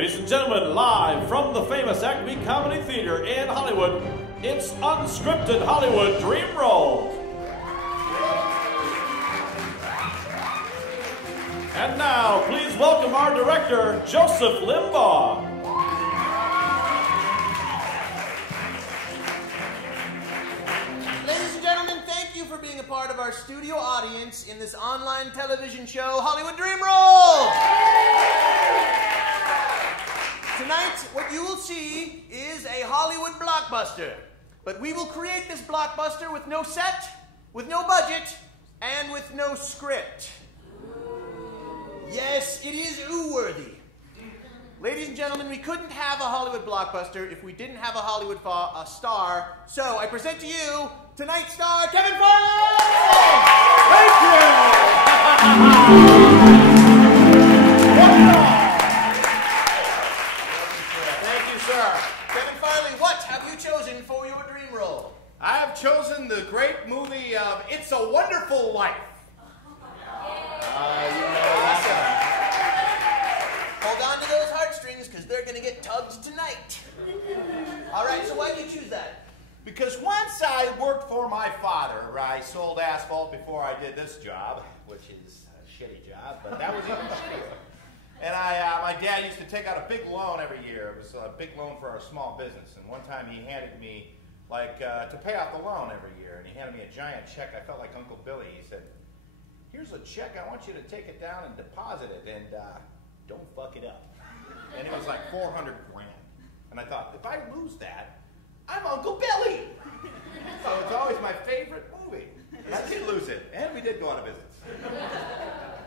Ladies and gentlemen, live from the famous Acme Comedy Theater in Hollywood, it's Unscripted Hollywood Dream Roll. And now, please welcome our director, Joseph Limbaugh. Ladies and gentlemen, thank you for being a part of our studio audience in this online television show, Hollywood Dream Roll. Tonight, what you will see is a Hollywood blockbuster. But we will create this blockbuster with no set, with no budget, and with no script. Yes, it is ooh-worthy. Ladies and gentlemen, we couldn't have a Hollywood blockbuster if we didn't have a Hollywood star. So I present to you tonight's star, Kevin Farley! Thank you! Thank you, sir. Kevin Farley, what have you chosen for your dream role? I have chosen the great movie of It's a Wonderful Life. Hold on to those heartstrings, because they're going to get tugged tonight. All right, so why did you choose that? Because once I worked for my father. I sold asphalt before I did this job, which is a shitty job, but that was even shittier. And my dad used to take out a big loan every year. It was a big loan for our small business. And one time he handed me, to pay off the loan every year, and he handed me a giant check. I felt like Uncle Billy. He said, "Here's a check. I want you to take it down and deposit it, and don't fuck it up." And it was like 400 grand. And I thought, if I lose that, I'm Uncle Billy. So it's always my favorite movie. And I did lose it, and we did go out of business.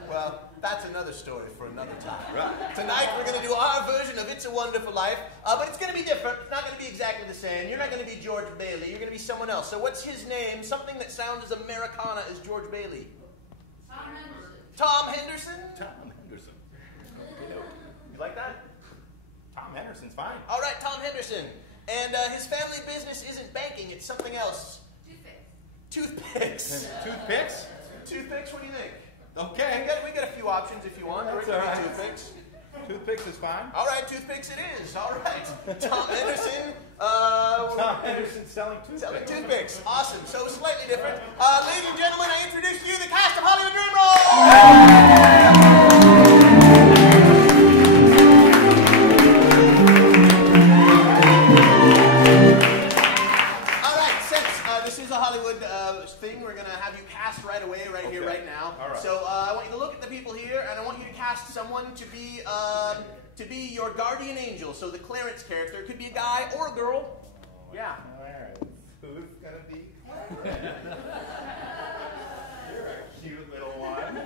Well, that's another story for another time. Right. Tonight we're going to do our version of It's a Wonderful Life, but it's going to be different. It's not going to be exactly the same. You're not going to be George Bailey. You're going to be someone else. So what's his name? Something that sounds as Americana as George Bailey. Tom Henderson? Tom Henderson. You like that? Tom Henderson's fine. All right, Tom Henderson. And his family business isn't banking. It's something else. Toothpicks. Toothpicks? Toothpicks, what do you think? Okay. We got a few options if you want. That's Or it could be all right. Toothpicks. Toothpicks is fine. All right, toothpicks it is. All right. Tom Henderson. Tom Henderson selling toothpicks. Selling toothpicks. Awesome. So slightly different. Ladies and gentlemen, I introduce to you the cast of Hollywood Dream Roll! All right, since this is a Hollywood thing, we're going to have you cast right away, right here, right now. All right. So I want you to look at the people here, and I want you to cast someone to be your guardian angel. So the Clarence character could be a guy or a girl. Yeah. All right. Who's going to be? You're a cute little one.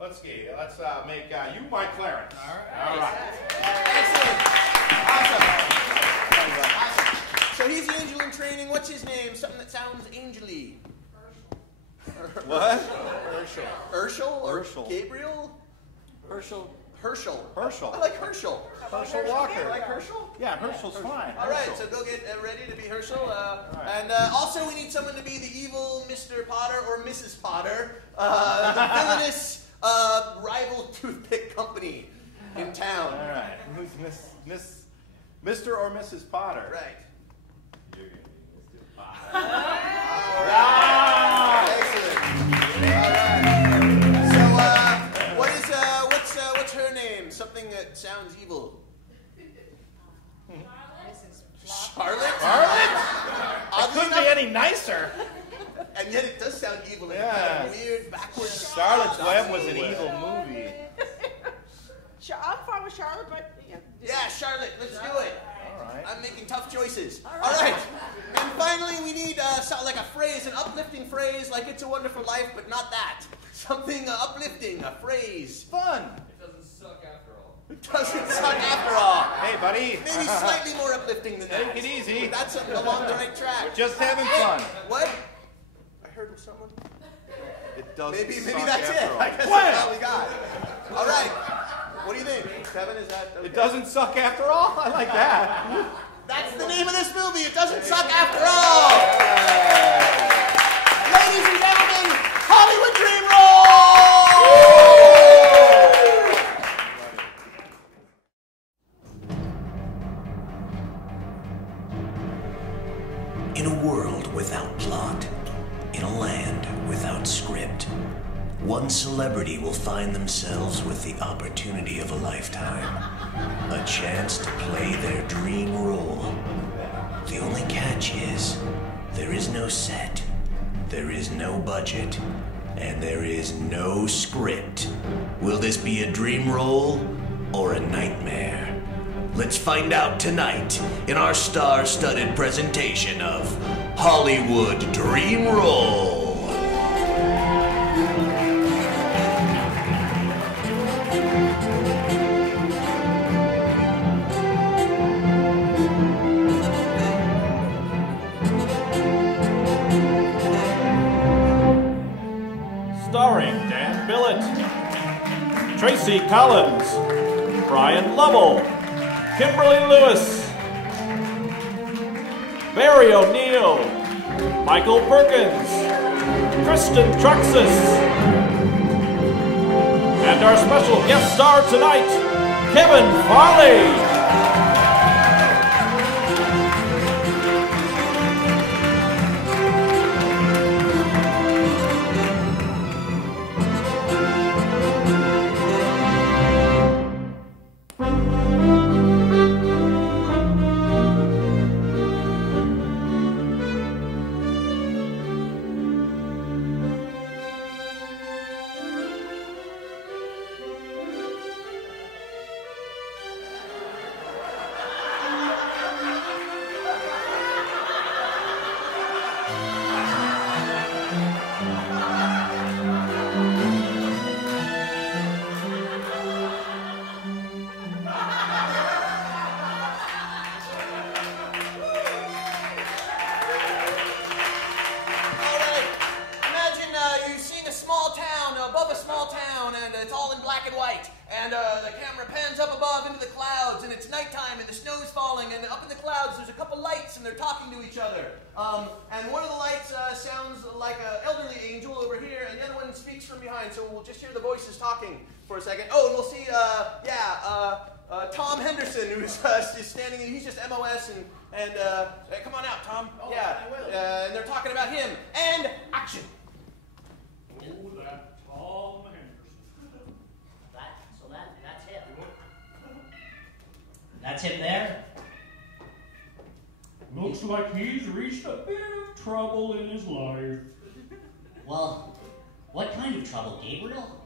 Let's see. Let's make you my Clarence. All right. All right. Excellent. Awesome. So he's the angel in training. What's his name? Something that sounds angel-y. What? Herschel? Or Herschel. Gabriel? Herschel. Herschel. Herschel. I like Herschel. Herschel Walker. You like Herschel? Yeah, Herschel's fine. All right, so go get ready to be Herschel. And also we need someone to be the evil Mr. Potter or Mrs. Potter, the villainous rival toothpick company in town. All right. Who's Mr. or Mrs. Potter? Right. You're going to be Mr. Potter. All right. Excellent. All right. So what's her name? Something that sounds evil. Charlotte? Charlotte? Oddly Couldn't be enough, any nicer. and yet it does sound evil in Yeah. a weird, backwards. Charlotte's Web was an evil movie. I'm fine with Charlotte, but Yeah, Charlotte, let's do it. All right. I'm making tough choices. All right. And finally, we need like a phrase, an uplifting phrase, like "It's a Wonderful Life," but not that. Something uplifting, a phrase. Fun. It doesn't suck after all. Hey, buddy. Maybe slightly more uplifting than that. Take it easy. But that's along the right track. Just having fun. What? I heard someone. It doesn't Maybe suck that's it. after all. I guess What? that's all we got. All right. What do you think, Kevin? Is that okay? It doesn't suck after all? I like that. That's the name of this movie. It doesn't suck after all. Ladies and gentlemen, Hollywood Dream Roll! In a land without script, one celebrity will find themselves with the opportunity of a lifetime. A chance to play their dream role. The only catch is, there is no set, there is no budget, and there is no script. Will this be a dream role or a nightmare? Let's find out tonight in our star-studded presentation of Hollywood Dream Role. Starring Dan Billet, Tracey Collins, Bryan Lovell, Kimberly Lewis, Barry O'Neill, Michael Perkins, Kristen Trucksess, and our special guest star tonight, Farley. And one of the lights sounds like an elderly angel over here, and the other one speaks from behind, so we'll just hear the voices talking for a second. Oh, and we'll see, Tom Henderson, who's just standing, and he's just MOS, and come on out, Tom. Oh, yeah, I will. And they're talking about him. And action. Oh, that Tom Henderson. That's him. That's him there? Looks like he's reached a bit of trouble in his life. Well, what kind of trouble, Gabriel?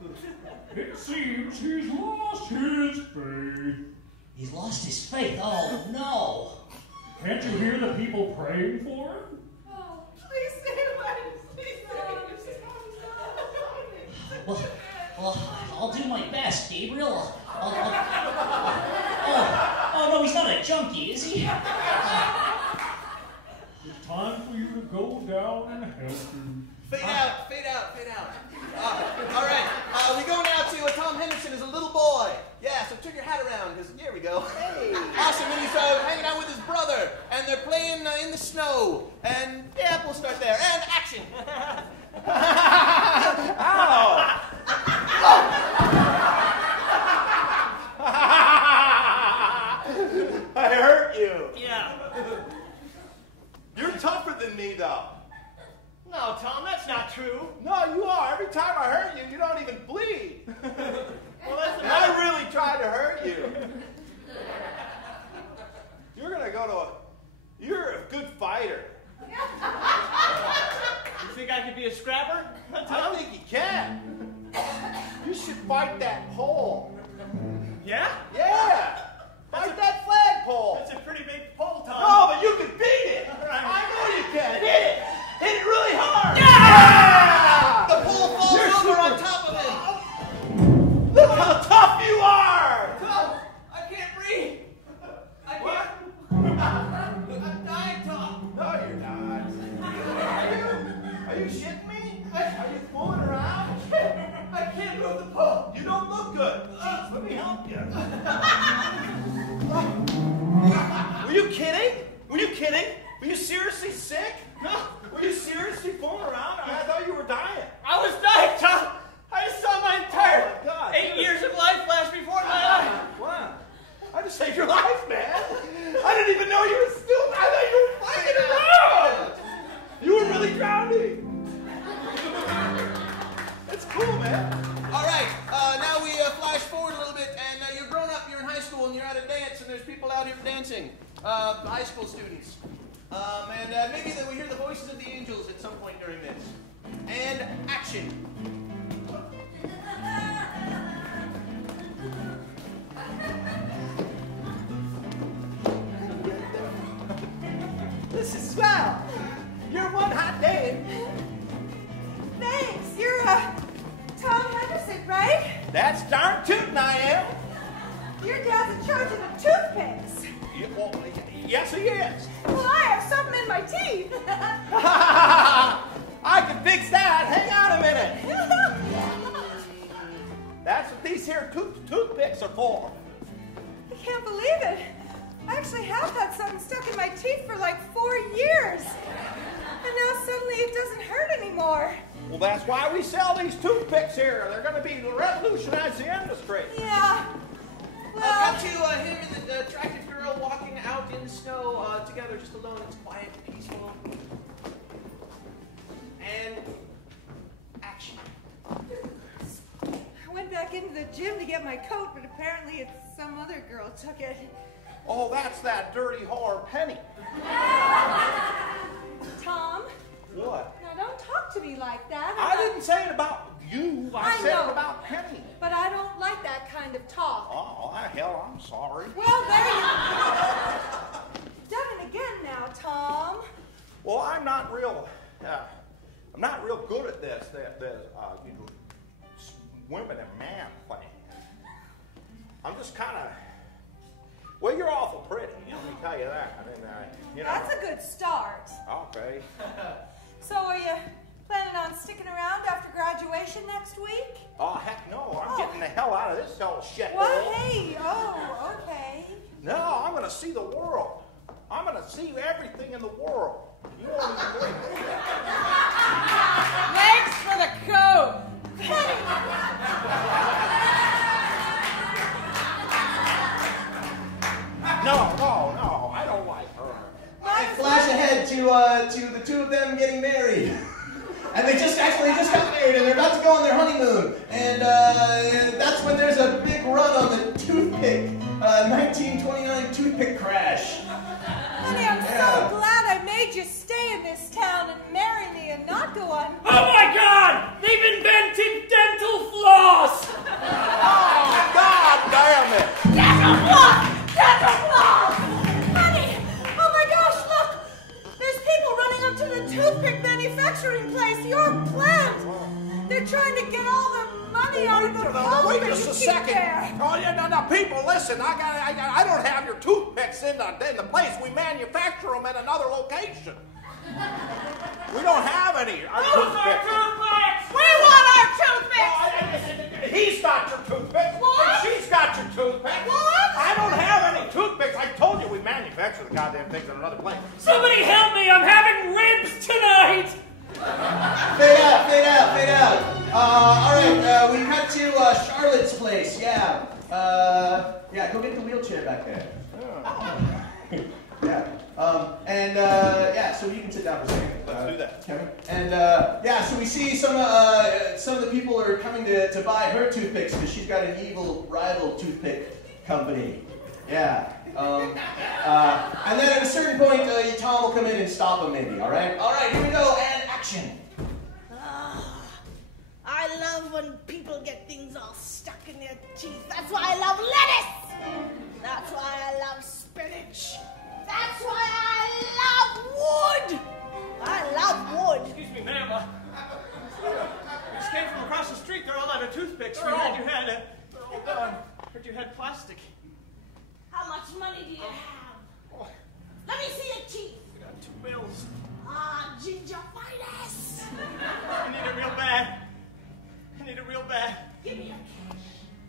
It seems he's lost his faith. He's lost his faith? Oh, no. Can't you hear the people praying for him? Oh, please save us. Please save us. Well, I'll do my best, Gabriel. Oh, no, he's not a junkie, is he? It's time for you to go down and help him. Fade out, fade out, fade out. All right, we go now to Tom Henderson as a little boy. Yeah, so turn your hat around, because here we go. Hey. Awesome, and he's hanging out with his brother, and they're playing in the snow. And, yeah, we'll start there. And action. Ow. I hurt you. Yeah. You're tougher than me, though. No, Tom, that's not true. No, you are. Every time I hurt you, you don't even bleed. And I really tried to hurt you. You're going to go to You're a good fighter. You think I could be a scrapper? I think you can. You should fight that pole. Yeah? Yeah. Fight that flagpole. That's a pretty big pole, Tom. No, but you can beat it. Right. I know you can. Hit it. Hit it really hard. Yeah! The pole falls over on top of him. Look how tough you are. Tom, I can't breathe. I can't. I'm dying, Tom. No, you're not. Are you shitting me? Are you fooling around? I can't move the pole. You don't look good. Jeez, let me help you. Were you kidding? Were you kidding? Were you seriously sick? Were you seriously fooling around? I thought high school students. And maybe that we hear the voices of the angels at some point during this. And action. This is swell. You're one hot dame. Thanks. You're Tom Henderson, right? That's darn tootin' I am. Your dad's in charge of the toothpicks. Yes, he is. Well, I have something in my teeth. I can fix that. Hang on a minute. That's what these here toothpicks are for. I can't believe it. I actually have had something stuck in my teeth for like 4 years. And now suddenly it doesn't hurt anymore. Well, that's why we sell these toothpicks here. They're going to be revolutionize the industry. Yeah. Well, Cut to him and the attractive girl walking out in the snow together, just alone. It's quiet, peaceful. And action. I went back into the gym to get my coat, but apparently it's some other girl took it. Oh, that's that dirty whore Penny. Tom? What? Now don't talk to me like that. I didn't say it about you. I said know. it about Penny. But I don't like that kind of talk. Oh, hell, I'm sorry. Well, there you go. Done it again now, Tom. Well, I'm not real good at this. Women and man thing. I'm just kind of. Well, you're awful pretty. Let me tell you that. I mean, That's a good start. Okay. So, are you planning on sticking around after graduation next week? Oh, heck no. I'm getting the hell out of this whole shit. Well, hey. Oh, okay. No, I'm going to see the world. I'm going to see everything in the world. You won't even believe it. Thanks for the coat. No, I don't like her. I flash ahead to the two of them getting married. And they just got married and they're about to go on their honeymoon. And that's when there's a big run on the toothpick, 1929 toothpick crash. Honey, I'm so glad I made you stay in this town and marry me and not go on. Oh my God! They've invented dental floss! Oh, God damn it! Dental floss! Dental floss! Honey! Oh my gosh, look! There's people running up to the toothpick manufacturing place, your plant! They're trying to get all the money out of the pulp Wait that just you a keep second. there. Oh, yeah, no, people, listen. I don't have your toothpicks in the place. We manufacture them at another location. We don't have any. Our toothpicks. We want our toothpicks! He's got your toothpicks. What? And she's got your toothpicks. What? I don't have any toothpicks. I told you we manufacture the goddamn things in another place. Somebody help me! I'm having ribs tonight! Fade out. All right, we cut to Charlotte's place. Yeah, go get the wheelchair back there. So you can sit down for a second. Let's do that. Kevin. And so we see some of the people are coming to buy her toothpicks because she's got an evil rival toothpick company. Yeah. And then at a certain point, Tom will come in and stop him maybe, all right? All right, here we go, and action. I love when people get things all stuck in their teeth. That's why I love lettuce. That's why I love spinach. That's why I love wood. I love wood. Excuse me, ma'am. I just came from across the street. They're all out of toothpicks. We heard you had plastic. How much money do you have? Let me see your teeth. I got 2 bills. Gingivitis. I need it real bad. Give me your cash.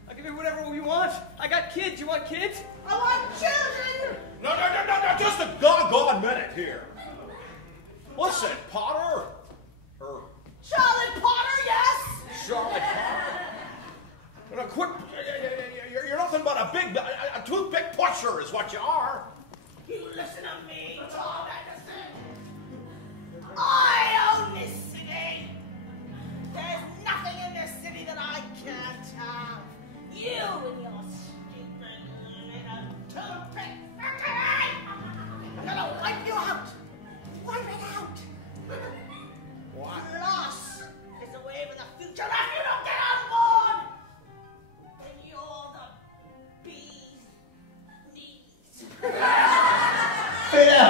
I'll give you whatever you want. I got kids. You want kids? I want children. No, just a doggone minute here. Listen, Potter. Charlotte Potter, yes. Charlotte Potter. Now, quit. You're nothing but a toothpick pusher is what you are. You listen to me, Tom Anderson. I own this city. There's nothing in this city that I can't have. You and your stupid little toothpick factory.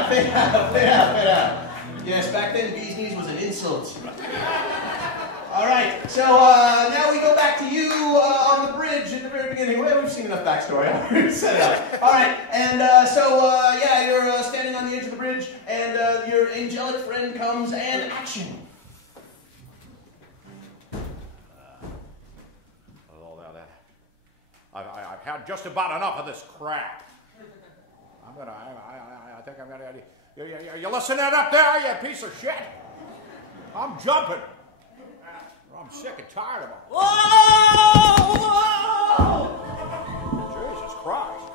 fade out. Yes, back then bee's knees was an insult. All right, so now we go back to you on the bridge at the very beginning. Well, we've seen enough backstory. I've already set it up. All right, and yeah, you're standing on the edge of the bridge, and your angelic friend comes, and action. I've had just about enough of this crap. I think I'm gonna. You listening up there, you piece of shit? I'm jumping. I'm sick and tired of it. Whoa! Jesus Christ.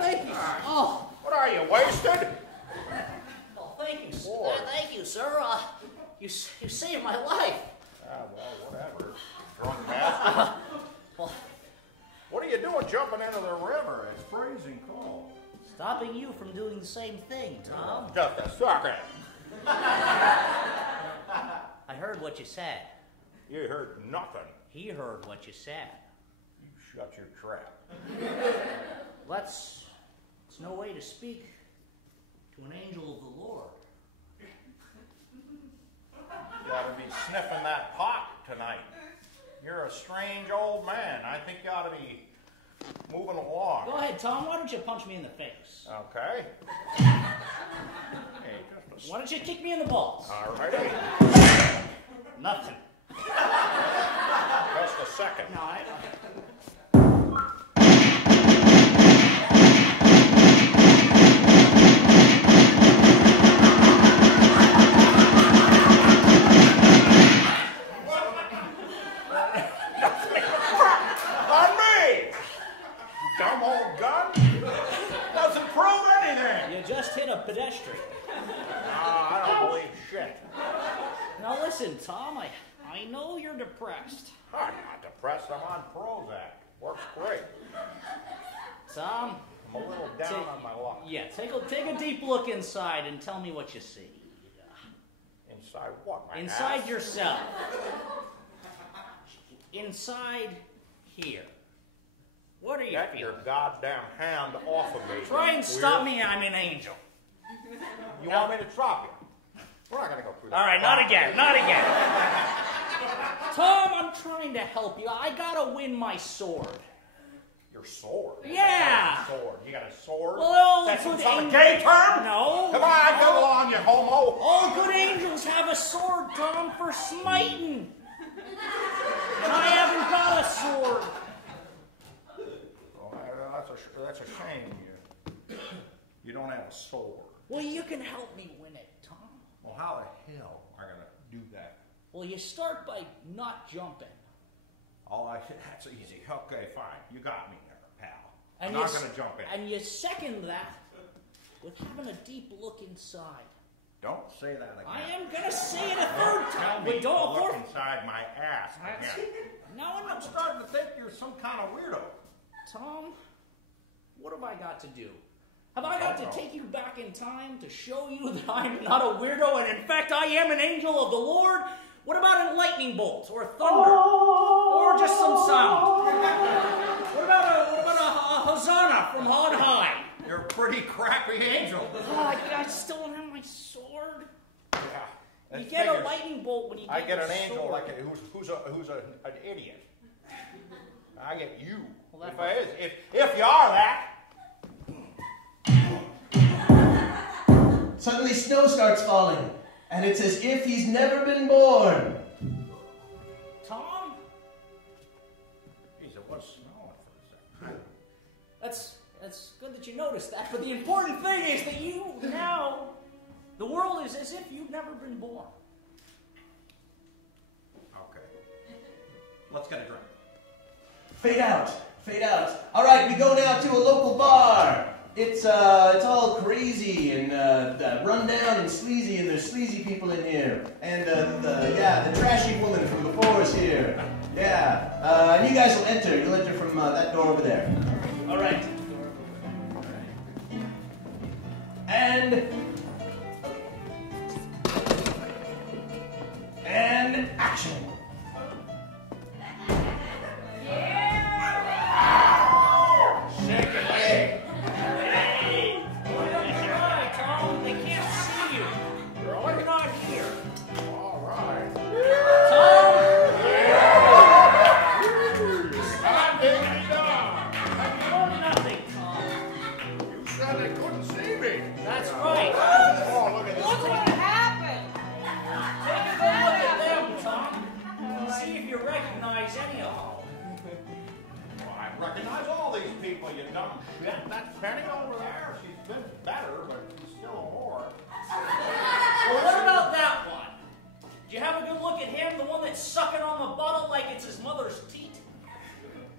Thank you. Oh. What are you, wasted? Oh, thank you, sir. You saved my life. Well, whatever. Drunk bastard. What are you doing jumping into the river? It's freezing cold. Stopping you from doing the same thing, Tom. Just a second. I heard what you said. You heard nothing. He heard what you said. You shut your trap. It's no way to speak to an angel of the Lord. You ought to be sniffing that pot tonight. You're a strange old man. I think you ought to be moving along. Go ahead, Tom. Why don't you punch me in the face? Okay. Hey, Why don't you kick me in the balls? All righty. Nothing. Just a second. No, pedestrian. I don't believe shit. Now listen, Tom, I know you're depressed. I'm not depressed. I'm on Prozac. Works great. Tom, I'm a little down on my luck. Yeah, take a deep look inside and tell me what you see. Inside what? My inside ass? yourself. Inside here. What are you Get feeling? your goddamn hand off of me. Try and stop me. I'm an angel. You want me to drop you? We're not going to go through that. All right, not again. Not again. Tom, I'm trying to help you. I gotta win my sword. Your sword? Yeah. Sword. You got a sword? Well, that's good a gay term? No. Come on, go along, you homo. All good angels have a sword, Tom, for smiting. And I haven't got a sword. Well, that's a shame. You don't have a sword. Well, you can help me win it, Tom. Well, how the hell am I going to do that? Well, you start by not jumping. That's easy. Okay, fine. You got me there, pal. And I'm not going to jump in. And you second that with having a deep look inside. Don't say that again. I am going to say it a third time. But don't look inside my ass again. Now I'm starting to think you're some kind of weirdo. Tom, what have I got to do? Have I got to take you back in time to show you that I'm not a weirdo and in fact I am an angel of the Lord? What about a lightning bolt or thunder or just some sound? What about a hosanna from on high? You're a pretty crappy angel. Oh, I still don't have my sword. Yeah. You get a lightning bolt when you get I get your an angel sword. like who's an idiot. I get you. Well, if you are that. Suddenly snow starts falling, and it's as if he's never been born. Tom? Jeez, it was snowing for a second. That's good that you noticed that, but the important thing is that you now, the world is as if you've never been born. Okay. Let's get a drink. Fade out. Fade out. All right, we go now to a local bar. It's all crazy and run down and sleazy, and there's sleazy people in here. And the trashy woman from before is here. Yeah. And you guys will enter. You'll enter from that door over there. All right. And action. couldn't see me. That's right. Oh, look at this. Look what happened. Take a good look at them, Tom. See if you recognize any of them. Well, I recognize all these people, you dumb shit. That's Penny over there. She's been better, but she's still a whore. Well, what about that one? Did you have a good look at him, the one that's sucking on the bottle like it's his mother's teat?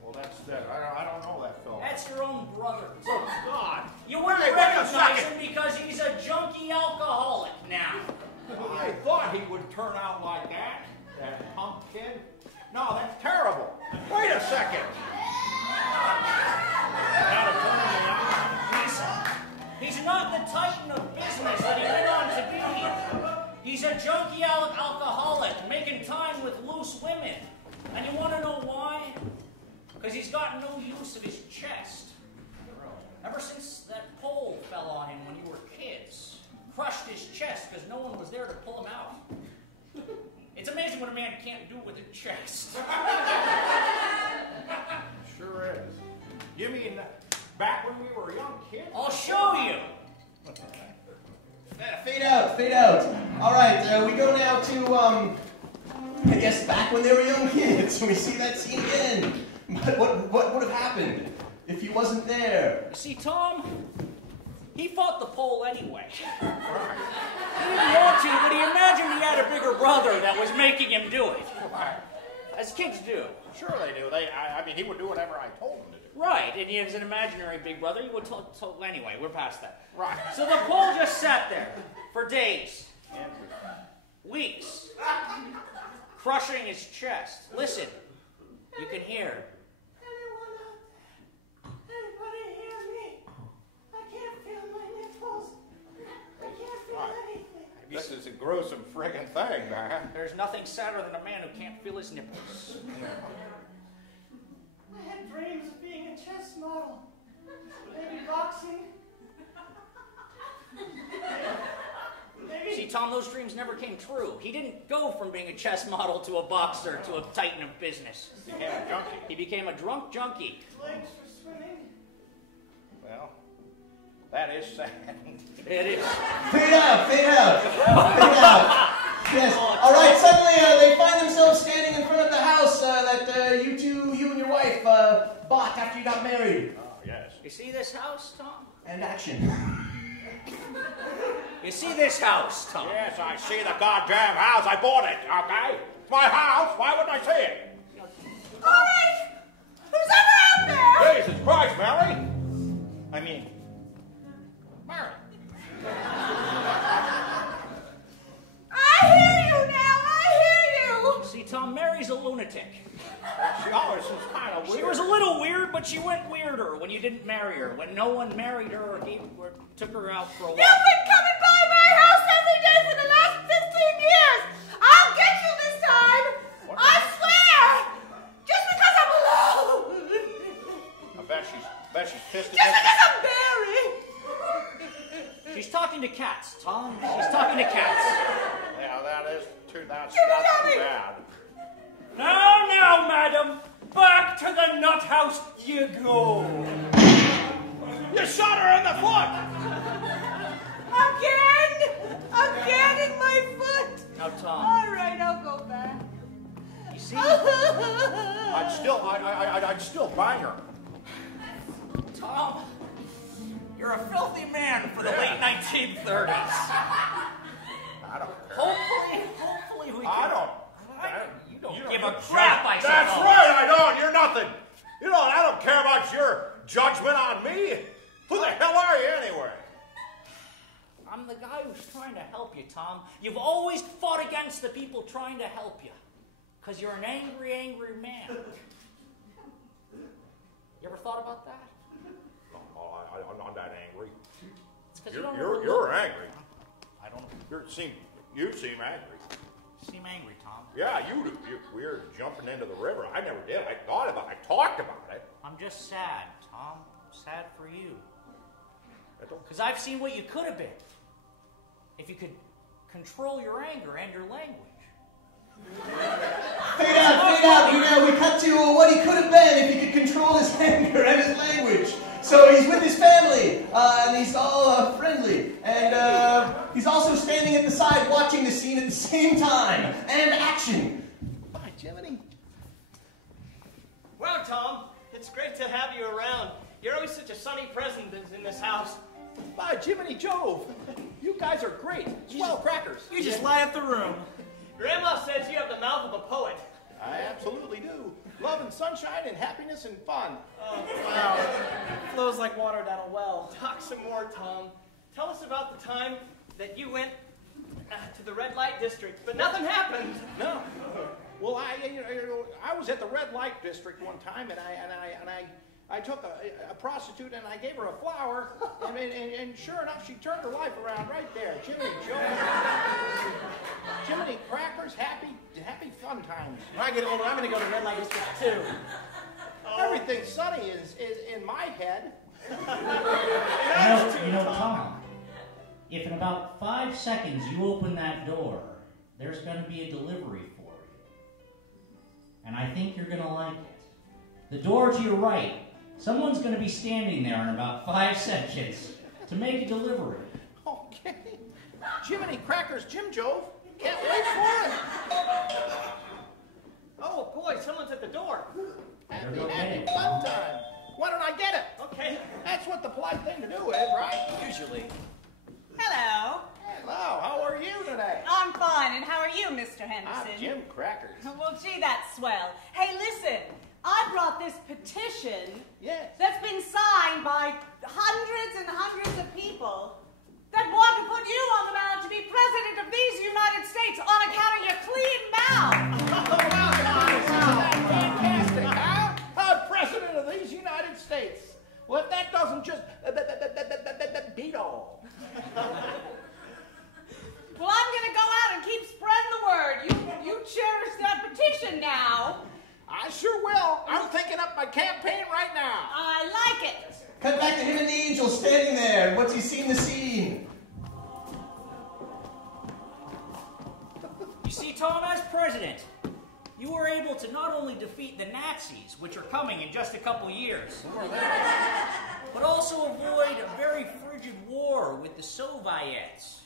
Well, that's that. I don't know that film. That's your own brother. Oh, God. You wouldn't Hey, wait a recognize second. him because he's a junkie alcoholic now. I thought he would turn out like that. That pumpkin. No, that's terrible. Wait a second. He's not the titan of business that he went on to be. He's a junkie alcoholic making time with loose women. And you want to know why? Because he's got no use of his chest. Ever since that pole fell on him when you were kids, crushed his chest because no one was there to pull him out. It's amazing what a man can't do with a chest. Sure is. You mean back when we were young kids? I'll show you. Fade out, fade out. All right, we go now to, I guess back when they were young kids. We see that scene again. What would have happened if he wasn't there? You see, Tom, he fought the pole anyway. He didn't want to, but he imagined he had a bigger brother that was making him do it. As kids do. Sure they do. I mean, he would do whatever I told him to do. Right, and he has an imaginary big brother. He would anyway, we're past that. Right. So the pole just sat there for days, weeks, crushing his chest. Listen, you can hear. Anybody hear me? I can't feel my nipples. I can't feel anything. This is a gruesome friggin' thing, man. There's nothing sadder than a man who can't feel his nipples. I had dreams of being a chess model. Maybe boxing. See, Tom, those dreams never came true. He didn't go from being a chess model to a boxer to a titan of business. He became a junkie. He became a drunk junkie. Legs for swimming. Well, that is sad. It is. Fade out, fade out, fade out. Yes. All right. Suddenly, they find themselves standing in front of the house that you and your wife bought after you got married. Oh, yes. You see this house, Tom? And action. You see this house, Tom? Yes, I see the goddamn house. I bought it, okay? It's my house. Why wouldn't I see it? All right. Who's ever out there? Jesus Christ, Mary. I mean, Mary. I hear you now. I hear you. See, Tom, Mary's a lunatic. She always was kind of weird. She was a little weird, but she went weirder when you didn't marry her. When no one married her or took her out for a walk. You've been coming by my house every day for the last 15 years. I'll get you this time. I swear. Just because I'm alone. I bet she's pissed at Just because I'm married. She's talking to cats, Tom. She's talking to cats. Yeah, that's not Give it too to me. bad. Now, madam, back to the nut house you go. You shot her in the foot. Again in my foot. Now, Tom, All right, I'll go back. you see, I'd still bang her. Tom, you're a filthy man for the late 1930s. I don't care. Hopefully we can. You don't give a crap, I suppose. That's right, I don't. You're nothing. I don't care about your judgment on me. Who the hell are you anyway? I'm the guy who's trying to help you, Tom. You've always fought against the people trying to help you. Because you're an angry, angry man. You ever thought about that? Oh, I'm not that angry. It's 'cause you don't You're angry. I don't You seem angry. seem angry, Tom. Yeah, you do. We're jumping into the river. I never did. I thought about it. I talked about it. I'm just sad, Tom. I'm sad for you. Because I've seen what you could have been. If you could control your anger and your language. Fade out. We cut to what he could have been if he could control his anger and his language. So he's with his family, and he's all friendly, and he's also standing at the side watching the scene at the same time. And action. Bye, Jiminy. Well, Tom, it's great to have you around. You're always such a sunny presence in this house. By Jiminy Jove, you guys are great. Swell crackers. You just light up the room. Grandma says you have the mouth of a poet. I absolutely do. Love and sunshine and happiness and fun. Oh, wow. Flows like water down a well. Talk some more, Tom. Tell us about the time that you went to the red light district, but nothing happened. No. Well, I was at the red light district one time, and I took a prostitute and I gave her a flower, and sure enough, she turned her life around right there. Jiminy Jones, Jiminy Crackers, happy fun times. When I get older, I'm going to go to red light district too. Everything sunny is in my head. You know, Tom, if in about 5 seconds you open that door, there's going to be a delivery for you. And I think you're going to like it. The door to your right, someone's going to be standing there in about 5 seconds to make a delivery. Okay. Jiminy Crackers, Jim Jove. Can't wait for it. Oh, boy, someone's at the door. Happy fun time. Why don't I get it? Okay. That's what the polite thing to do is, right? Usually. Hello. Hello, how are you today? I'm fine, and how are you, Mr. Henderson? I'm Jim Crackers. Well, gee, that's swell. Hey, listen, I brought this petition that's been signed by hundreds and hundreds of people that want to put you on the ballot to be president of these United States on account of your clean mouth. Fantastic, huh? President of these United States. Well, if that doesn't just beat all. Well, I'm going to go out and keep spreading the word. You cherish that petition now. I sure will. I'm thinking up my campaign right now. I like it. Cut back to him and the angel standing there. What's he seen the scene? You see, Tom, as president, you were able to not only defeat the Nazis, which are coming in just a couple years, but also avoid a very frigid war with the Soviets.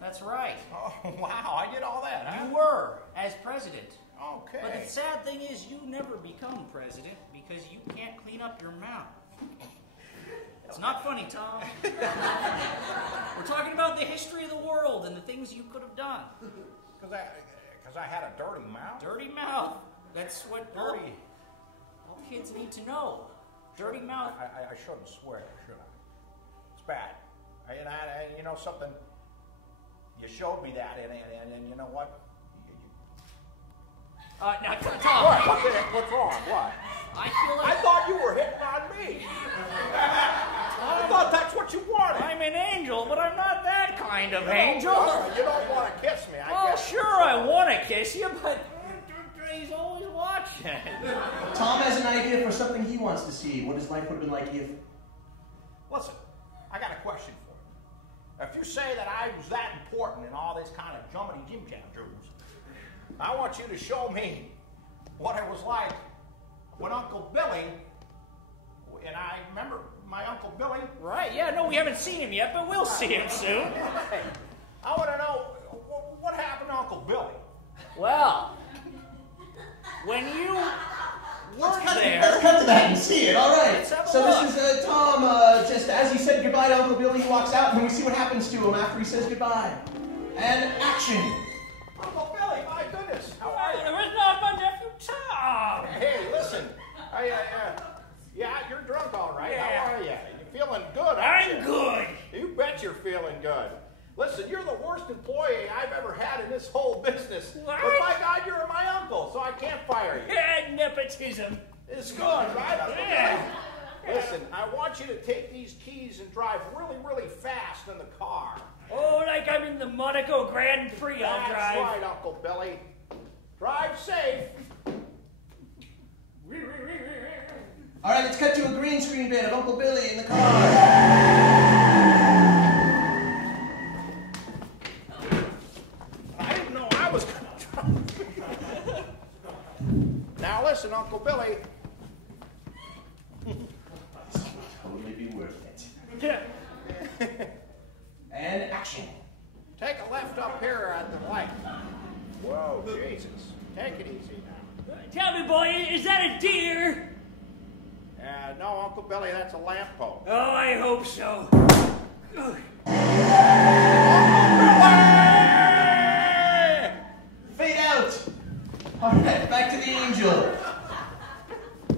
That's right. Oh, wow, I did all that, huh? You were, as president. Okay. But the sad thing is, you never become president because you can't clean up your mouth. It's not funny, Tom. We're talking about the history of the world and the things you could have done. Because I had a dirty mouth? Dirty mouth. That's what all kids need to know. Dirty mouth. I shouldn't swear, should I? It's bad. And you know something? You showed me that, and you know what? Now, Tom. What's wrong? What? I feel like... I thought you were hitting on me. I thought that's what you wanted. I'm an angel, but I'm not that kind of angel. You don't want to kiss me, I guess. Sure I want to kiss you, but he's always watching. Tom has an idea for something he wants to see. What his life would have been like if... Listen, I got a question for you. If you say that I was that important in all this kind of jummity jim jam jools, I want you to show me what it was like when Uncle Billy, and I remember my Uncle Billy. Right, yeah, no, we haven't seen him yet, but we'll see him soon. I want to know, what happened to Uncle Billy? Well, when you weren't there... Let's cut to that and see it, all right. Let's have a So look. this is Tom, just as he said goodbye to Uncle Billy, he walks out, and we see what happens to him after he says goodbye. And action. Uncle Billy, my goodness, how are you? Where's not my nephew Tom? Hey, listen, yeah, you're drunk all right. Yeah. How are you? You feeling good, aren't you? I'm good. You bet you're feeling good. Listen, you're the worst employee I've ever had in this whole business. What? But by God, you're my uncle, so I can't fire you. Yeah, nepotism. It's good, right, Uncle Yeah. Billy? Listen, I want you to take these keys and drive really, really fast in the car. Oh, like I'm in the Monaco Grand Prix, I'll That's drive. right, Uncle Billy. Drive safe. All right, let's cut to a green screen bit of Uncle Billy in the car. I didn't know I was going to drive. Now listen, Uncle Billy. that a deer? No, Uncle Billy, that's a lamppost. Oh, I hope so. Uncle Billy! Fade out. All right, back to the angel.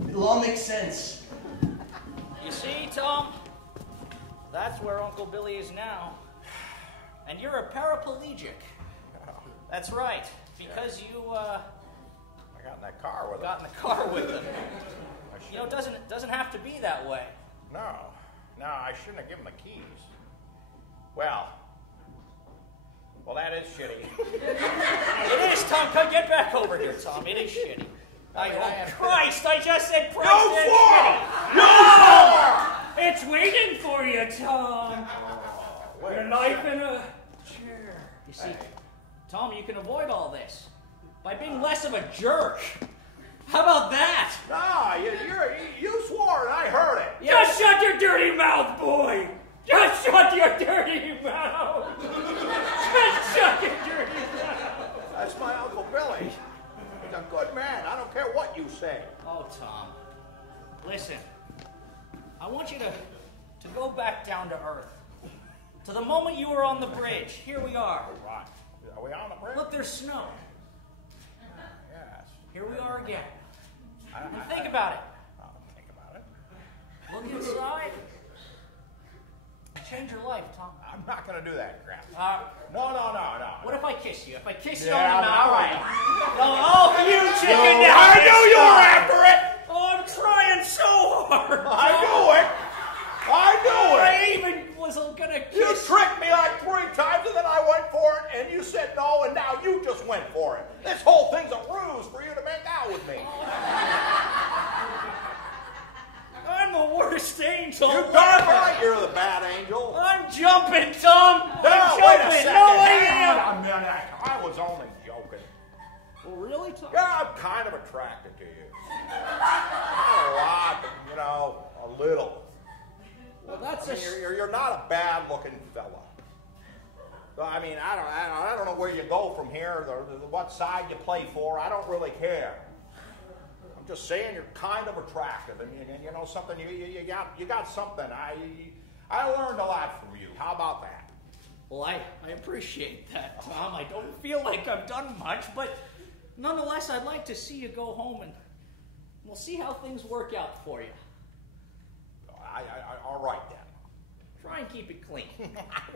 It'll all make sense. You see, Tom? That's where Uncle Billy is now. And you're a paraplegic. That's right, because you, I got in that car with him. got in the car with him. You know, it doesn't have to be that way. No, I shouldn't have given the keys. Well, that is shitty. It is, Tom. Come get back over here, Tom. It is shitty. Christ, I just said Christ and shitty. No! It's waiting for you, Tom. A knife in a chair. You see, Tom, you can avoid all this by being less of a jerk. How about that? You swore and I heard it. Just shut your dirty mouth, boy. Just shut your dirty mouth. Just shut your dirty mouth. That's my Uncle Billy. He's a good man. I don't care what you say. Oh, Tom, listen. I want you to go back down to earth. To the moment you were on the bridge. Here we are. Right. Are we on the bridge? Look, there's snow. Yes. Here we are again. Think about it. I'll think about it. Look inside. Change your life, Tom. I'm not going to do that crap. No. No. What if I kiss you? If I kiss you Yeah, on the mouth? all right. Oh, you chicken down. I knew you were after it. Oh, I'm trying so hard. I knew it. I even was going to kiss you. Tricked me like 3 times, and then I went for it, and you said no, and now you just went for it. This whole thing's a ruse for you to make out with me. I'm the worst angel. You're darn right you're the bad angel. I'm jumping, Tom. No, I'm wait a jumping. second. No, I Hang am. on a minute. I was only joking. Well, really, Tom? Yeah, I'm kind of attracted to you. Not a lot, but, a little. Well, that's you're not a bad-looking fella. So, I mean, I don't know where you go from here, what side you play for. I don't really care. I'm just saying you're kind of attractive, and you know something. You got something. I learned a lot from you. How about that? Well, I appreciate that, Tom. I don't feel like I've done much, but nonetheless, I'd like to see you go home, and we'll see how things work out for you. All right, then. Try and keep it clean.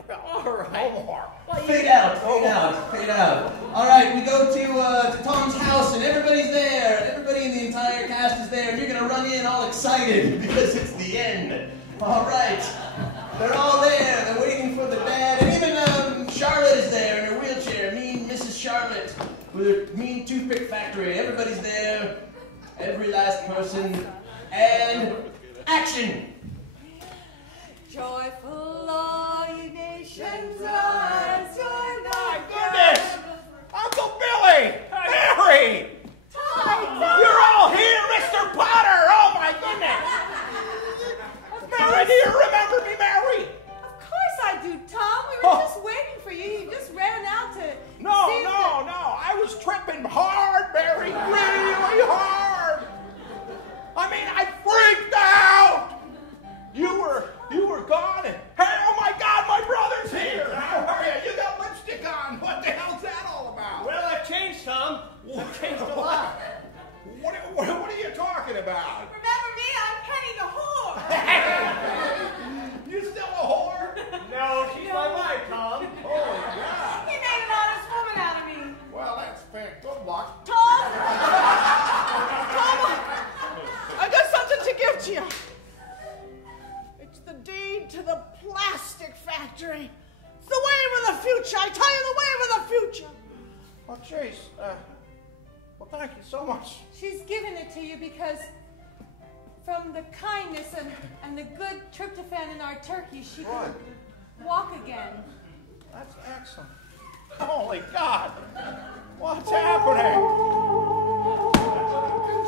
Well, all right. No more. Well, Fade out. All right, we go to Tom's house, and everybody's there. Everybody in the entire cast is there, and you're going to run in all excited because it's the end. All right. They're all there. They're waiting for the dad, and even Charlotte is there in her wheelchair. Mean Mrs. Charlotte with her mean toothpick factory. Everybody's there. Every last person. And action. Joyful all ye nations, rise, join My goodness! Uncle Billy! Mary! You're all here, Mr. Potter! Oh my goodness! Mary, do you remember me, Mary? Of course I do, Tom. We were just waiting for you. You just ran out to No. I was tripping hard, Mary. Really hard. I mean, I freaked out. You were gone, and hey, oh my God, my brother's here! How are you? You got lipstick on. What the hell's that all about? Well, I've changed, Tom. I've changed a lot. What are you talking about? remember me? I'm Penny the whore. You still a whore? No, she's my wife, Tom. Oh yeah. He made an honest woman out of me. Well, that's fair. Good luck. Tom, I got something to give to you. It's the deed to the plastic factory. It's the wave of the future. I tell you, the wave of the future. Oh, jeez. Well, thank you so much. She's given it to you because from the kindness and the good tryptophan in our turkey, she can walk again. That's excellent. Holy God. What's happening?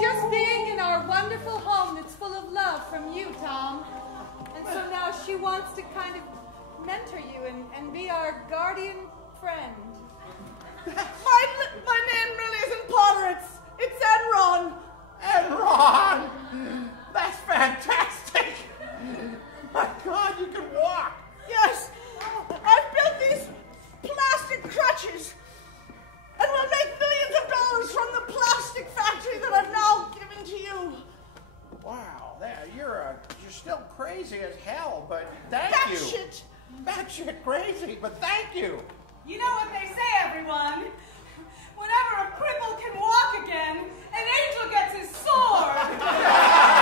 Just being in our wonderful home that's full of love from you, Tom. And so now she wants to kind of mentor you and be our guardian friend. My name really isn't Potter. It's Enron. Enron. on! That's fantastic! My God, you can walk! Yes, I've built these plastic crutches, and we'll make millions of dollars from the plastic factory that I've now given to you. Wow, you're still crazy as hell, but thank you. Batshit crazy, but thank you. You know what they say, everyone. Whenever a cripple can walk again, an angel gets his sword.